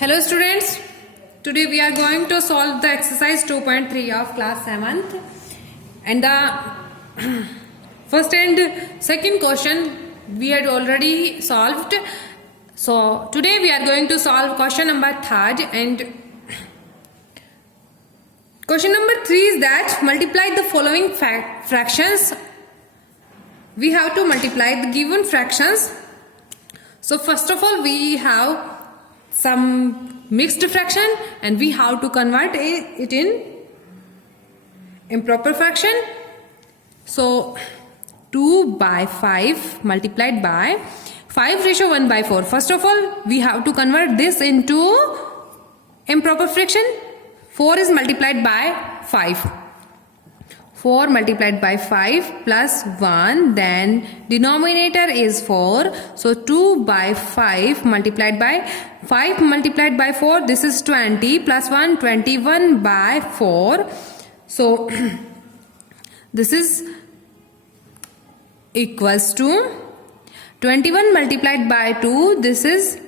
Hello students, today we are going to solve the exercise 2.3 of class 7th and the first and second question we had already solved. So today we are going to solve question number 3 and question number 3 is that multiply the following fractions. We have to multiply the given fractions. So first of all we have some mixed fraction and we have to convert it in improper fraction. So 2 by 5 multiplied by 5 ratio 1 by 4. First of all we have to convert this into improper fraction. 4 is multiplied by 5. 4 multiplied by 5 plus 1, then denominator is 4. So 2 by 5 multiplied by 5 multiplied by 4, this is 20 plus 1, 21 by 4. So this is equals to 21 multiplied by 2, this is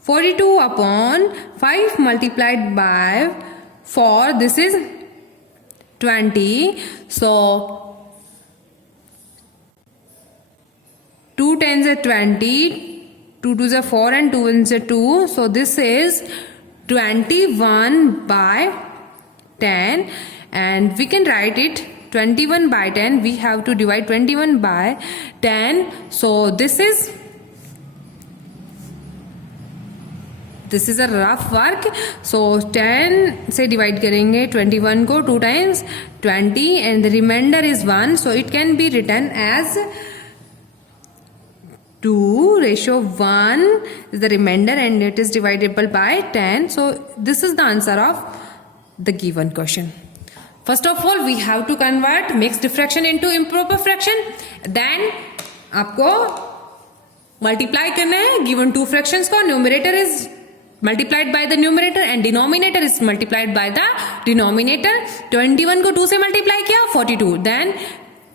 42 upon 5 multiplied by 4, this is 20. So 2 tens are 20, 2 twos are 4 and 2 ones are 2. So this is 21 by 10 and we can write it 21 by 10. We have to divide 21 by 10. So this is a rough work. So 10 से divide करेंगे 21 को 2 times 20 and the remainder is 1. So it can be written as 2 ratio 1 is the remainder and it is divisible by 10. So this is the answer of the given question. First of all we have to convert mixed fraction into improper fraction. Then आपको multiply करना है given two fractions को. Numerator is multiplied by the numerator and denominator is multiplied by the denominator. 21 को 2 से multiply किया 42, then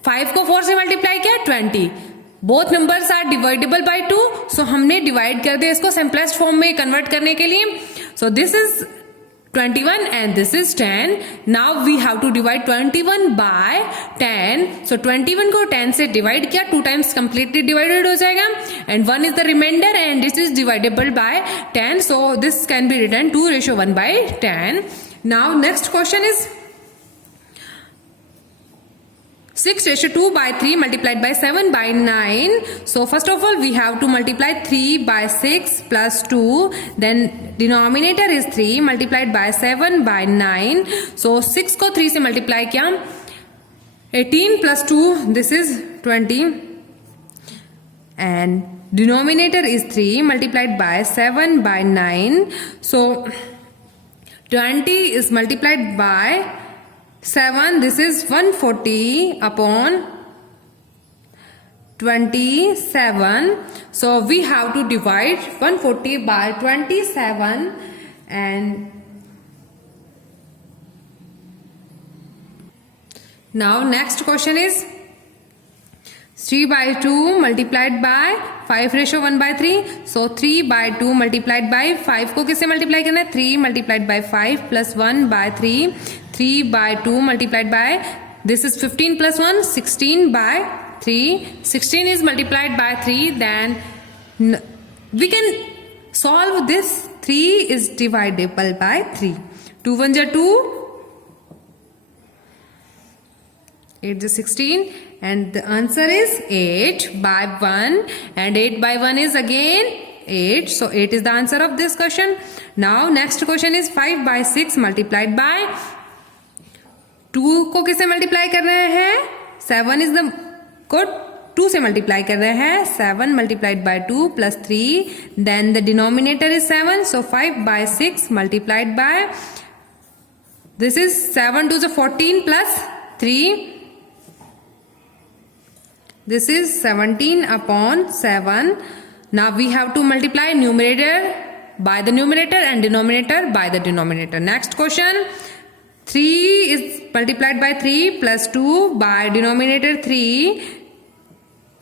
5 को 4 से multiply किया 20. Both numbers are divisible by 2. So हमने divide कर दिया इसको simplest form में convert करने के लिए. So this is 21 and this is 10. Now we have to divide 21 by 10. So 21 को 10 से divide किया, 2 times completely divided हो जाएगा and 1 is the remainder and this is divisible by 10. So this can be written 2 ratio 1 by 10. Now next question is 6 ratio 2 by 3 multiplied by 7 by 9. So first of all we have to multiply 3 by 6 plus 2. Then denominator is 3 multiplied by 7 by 9. So 6 को 3 से multiply किया 18 plus 2 this is 20 and denominator is 3 multiplied by 7 by 9. So 20 is multiplied by 7, this is 140 upon 27. So we have to divide 140 by 27 and now next question is 3 by 2 multiplied by 5 ratio 1 by 3. So 3 by 2 multiplied by 5 को किससे multiply करना है 3 multiplied by 5 plus 1 by 3. 3 by 2 multiplied by this is 15 plus 1 16 by 3. 16 is multiplied by 3. Then we can solve this. 3 is divisible by 3. 2 ones are 2. 8 is 16 and the answer is 8 by 1 and 8 by 1 is again 8. So 8 is the answer of this question. Now next question is 5 by 6 multiplied by 2 को किससे multiply कर रहे हैं 7 is the को 2 से multiply कर रहे हैं 7 multiplied by 2 plus 3 then the denominator is 7. So 5 by 6 multiplied by this is 7 to the 14 plus 3. This is 17 upon 7. Now we have to multiply numerator by the numerator and denominator by the denominator. Next question 3 is multiplied by 3 plus 2 by denominator 3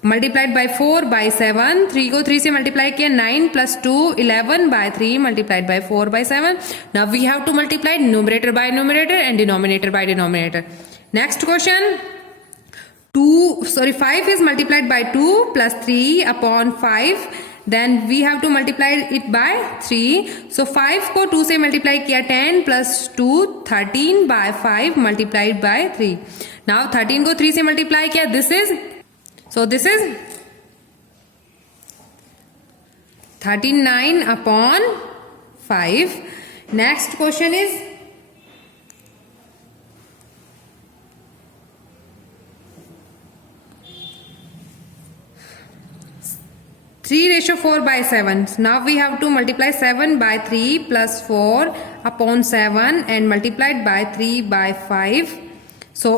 multiplied by 4 by 7, 3 को 3 से multiply किया, 9 plus 2 11 by 3 multiplied by 4 by 7. Now we have to multiply numerator by numerator and denominator by denominator. Next question. 5 is multiplied by 2 plus 3 upon 5. Then we have to multiply it by 3. So 5 को 2 से multiply किया, 10 plus 2 13 by 5 multiplied by 3. Now 13 को 3 से multiply किया, this is 39 upon 5. Next question is 3:4 by 7. Now we have to multiply 7 by 3 plus 4 upon 7 and multiplied by 3 by 5. So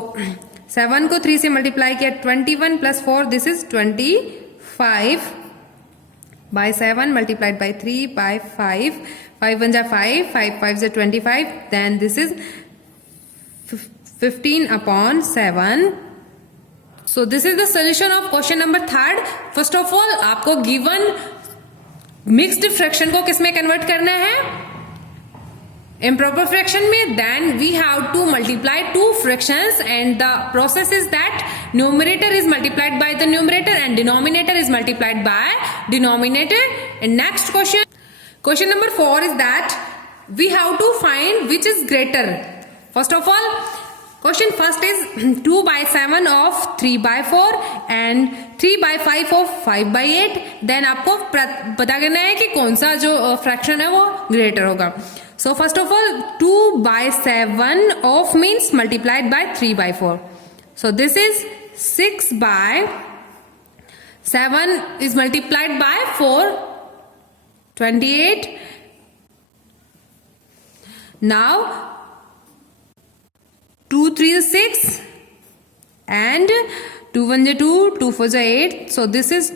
7 को 3 से multiply किया, 21 plus 4, this is 25 by 7 multiplied by 3 by 5. 5 1 जा 5, 5 5 जा 25. Then this is 15 upon 7. So this is the solution of question number 3rd. First of all, आपको given mixed fraction को किस में convert करना है? Improper fraction में. Then we have to multiply two fractions and the process is that numerator is multiplied by the numerator and denominator is multiplied by denominator. And next question number 4 is that we have to find which is greater. First of all, question first is 2 by 7 of 3 by 4 and 3 by 5 of 5 by 8. Then आपको पता करना है कि कौन सा जो fraction है वो ग्रेटर होगा. So first of all, 2 by 7 of means multiplied by 3 by 4. So this is 6 by 7 is multiplied by 4, 28. Now 2 3 is 6 and 2 1 is 2, 2 4 is 8. So this is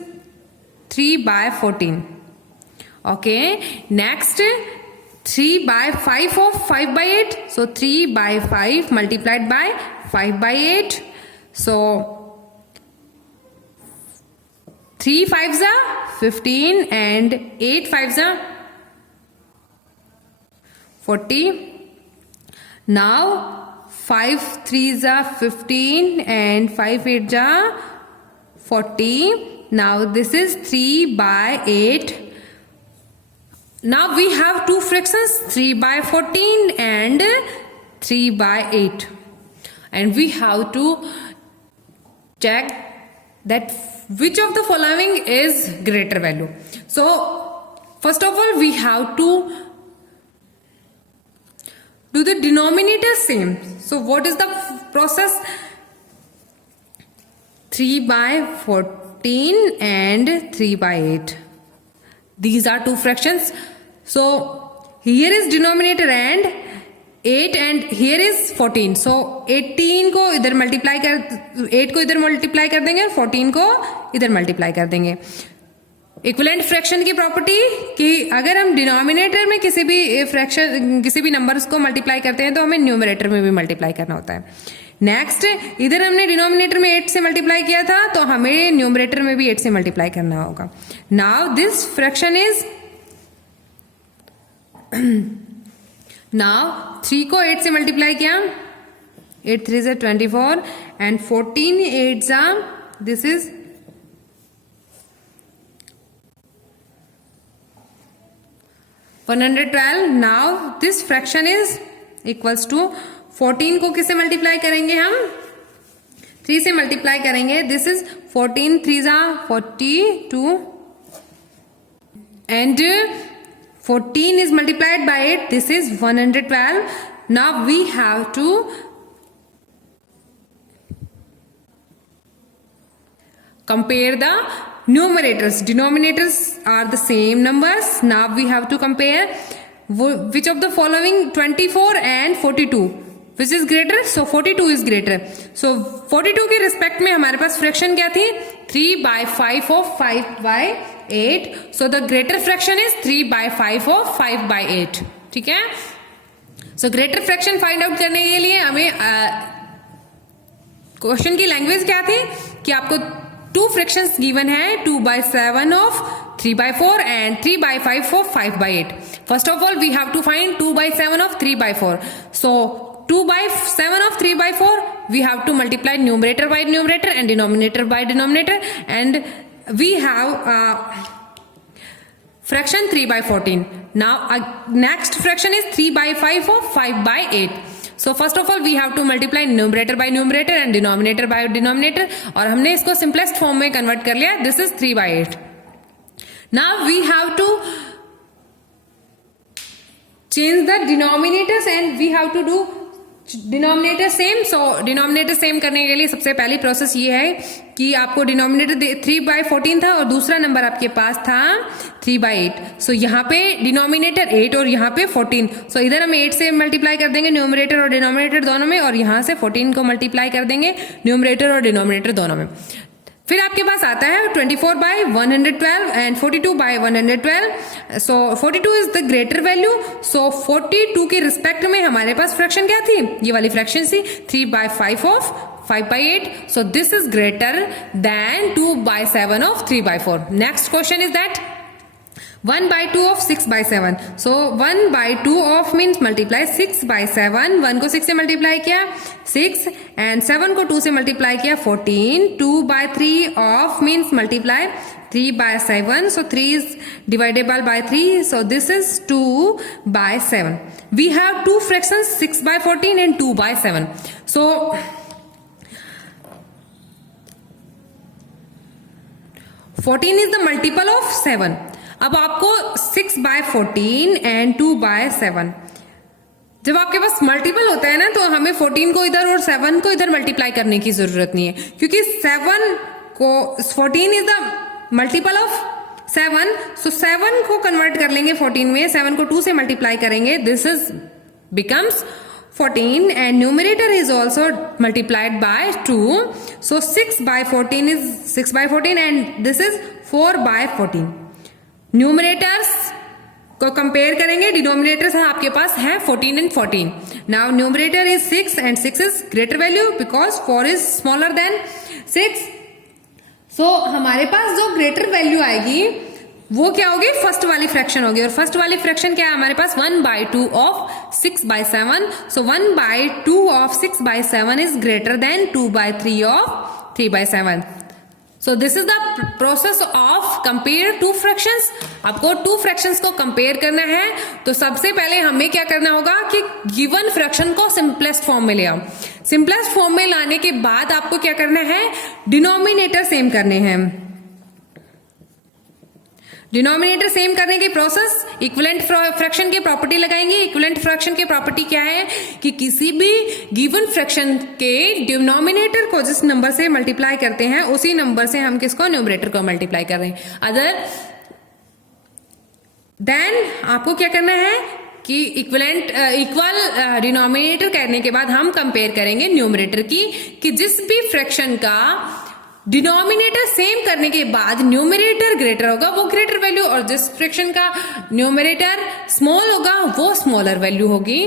3 by 14. Okay. Next 3 by 5 of 5 by 8. So 3 by 5 multiplied by 5 by 8. So 3 5s are 15 and 8 5s are 40. Now 5 3s are 15 and 5 8s are 40. Now this is 3 by 8. Now we have two fractions, 3 by 14 and 3 by 8. And we have to check that which of the following is greater value. So first of all, we have to do the denominator same. So what is the process? 3 by 14 and 3 by 8. These are two fractions. So here is denominator and 8 and here is 14. So 18 को इधर multiply कर, 8 को इधर multiply कर देंगे, 14 को इधर multiply कर देंगे. इक्विवेलेंट फ्रैक्शन की प्रॉपर्टी कि अगर हम डिनोमिनेटर में किसी भी फ्रैक्शन किसी भी नंबर्स को मल्टीप्लाई करते हैं तो हमें न्यूमरेटर में भी मल्टीप्लाई करना होता है. नेक्स्ट, इधर हमने डिनोमिनेटर में 8 से मल्टीप्लाई किया था तो हमें न्यूमरेटर में भी 8 से मल्टीप्लाई करना होगा. Now this fraction is, now 3 को 8 से मल्टीप्लाई किया, 8 3 is 24 and 14 8s are, this is 112. Now this fraction is equals to 14 को किससे मल्टीप्लाई करेंगे हम? 3 से मल्टीप्लाई करेंगे. This is 14 3s are 42 and 14 is multiplied by 8. This is 112. Now we have to compare the numerators. Denominators are the same numbers. Now we have to compare which of the following 24 and 42 which is greater. So 42 is greater. So 42 के respect में हमारे पास fraction क्या थी? 3 by 5 of 5 by 8. So the greater fraction is 3 by 5 of 5 by 8. ठीक है. So greater fraction find out करने के लिए हमें क्वेश्चन की लैंग्वेज क्या थी कि आपको टू फ्रैक्शंस गिवन है 2/7 of 3/4 and 3/5 of 5/8. First of all, we have to find 2/7 of 3/4. So 2/7 of 3/4, we have to multiply numerator by numerator and denominator by denominator, and we have fraction 3/14. Now next fraction is 3/5 of 5/8. So first of all we have to multiply numerator by numerator and denominator by denominator, और हमने इसको simplest form में convert कर लिया. This is 3/8. Now we have to change the denominators and we have to do denominator same. So denominator same करने के लिए सबसे पहली प्रोसेस ये है कि आपको डिनोमिनेटर 3/14 था और दूसरा नंबर आपके पास था 3/8. सो यहाँ पे डिनोमिनेटर 8 और यहाँ पे 14. सो इधर हम 8 से मल्टीप्लाई कर देंगे न्यूमरेटर और डिनोमिनेटर दोनों में, और यहाँ से 14 को मल्टीप्लाई कर देंगे न्यूमरेटर और डिनोमिनेटर दोनों में. फिर आपके पास आता है 24/112 and 42/112. So 42 is the greater value. So 42 के रिस्पेक्ट में हमारे पास फ्रैक्शन क्या थी, ये वाली फ्रैक्शन थी 3/5 of 5/8. So this is greater than 2/7 of 3/4. Next question is that 1/2 of 6/7. So 1/2 of means multiply 6/7. 1 को 6 से मल्टीप्लाई किया 6 and 7 को 2 से मल्टीप्लाई किया 14. 2/3 of means multiply 3/7. So 3 is divisible by 3. So this is 2/7. We have two fractions 6/14 and 2/7. So 14 is the multiple of 7. अब आपको 6/14 and 2/7, जब आपके पास मल्टीपल होता है ना तो हमें 14 को इधर और 7 को इधर मल्टीप्लाई करने की जरूरत नहीं है, क्योंकि 14 इज द मल्टीपल ऑफ 7. सो 7 को कन्वर्ट कर लेंगे 14 में, 7 को 2 से मल्टीप्लाई करेंगे, this is becomes 14 and numerator is also multiplied by 2. So 6/14 is 6/14 and this is 4/14. Numerators को कंपेयर करेंगे, डिनोमिनेटर्स आपके पास है 14 and 14. Now numerator is 6 and 6 is greater value because 4 is smaller than 6. सो हमारे पास जो ग्रेटर वैल्यू आएगी वो क्या होगी, फर्स्ट वाली फ्रैक्शन होगी, और फर्स्ट वाली फ्रैक्शन क्या है हमारे पास 1/2 of 6/7. So 1/2 of 6/7 is greater than 2/3 of 3/7. So this is the process of compare two fractions. आपको टू फ्रैक्शंस को कंपेयर करना है, तो सबसे पहले हमें क्या करना होगा कि गिवन फ्रैक्शन को सिंपलेस्ट फॉर्म में ले आओ. सिंपलेस्ट फॉर्म में लाने के बाद आपको क्या करना है, डिनोमिनेटर सेम करने हैं. डिनोमिनेटर सेम करने की प्रोसेस इक्विवेलेंट फ्रैक्शन की प्रॉपर्टी लगाएंगे. इक्विवेलेंट फ्रैक्शन की प्रॉपर्टी क्या है कि किसी भी गिवन फ्रैक्शन के डिनोमिनेटर को जिस नंबर से मल्टीप्लाई करते हैं उसी नंबर से हम किसको, न्यूमरेटर को मल्टीप्लाई कर रहे हैं. अदर देन आपको क्या करना है कि इक्वल डिनोमिनेटर करने के बाद हम कंपेयर करेंगे न्यूमरेटर की, कि जिस भी फ्रैक्शन का डिनोमिनेटर सेम करने के बाद न्यूमरेटर ग्रेटर होगा वो ग्रेटर वैल्यू, और जिस फ्रैक्शन का न्यूमरेटर स्मॉल होगा वो स्मॉलर वैल्यू होगी.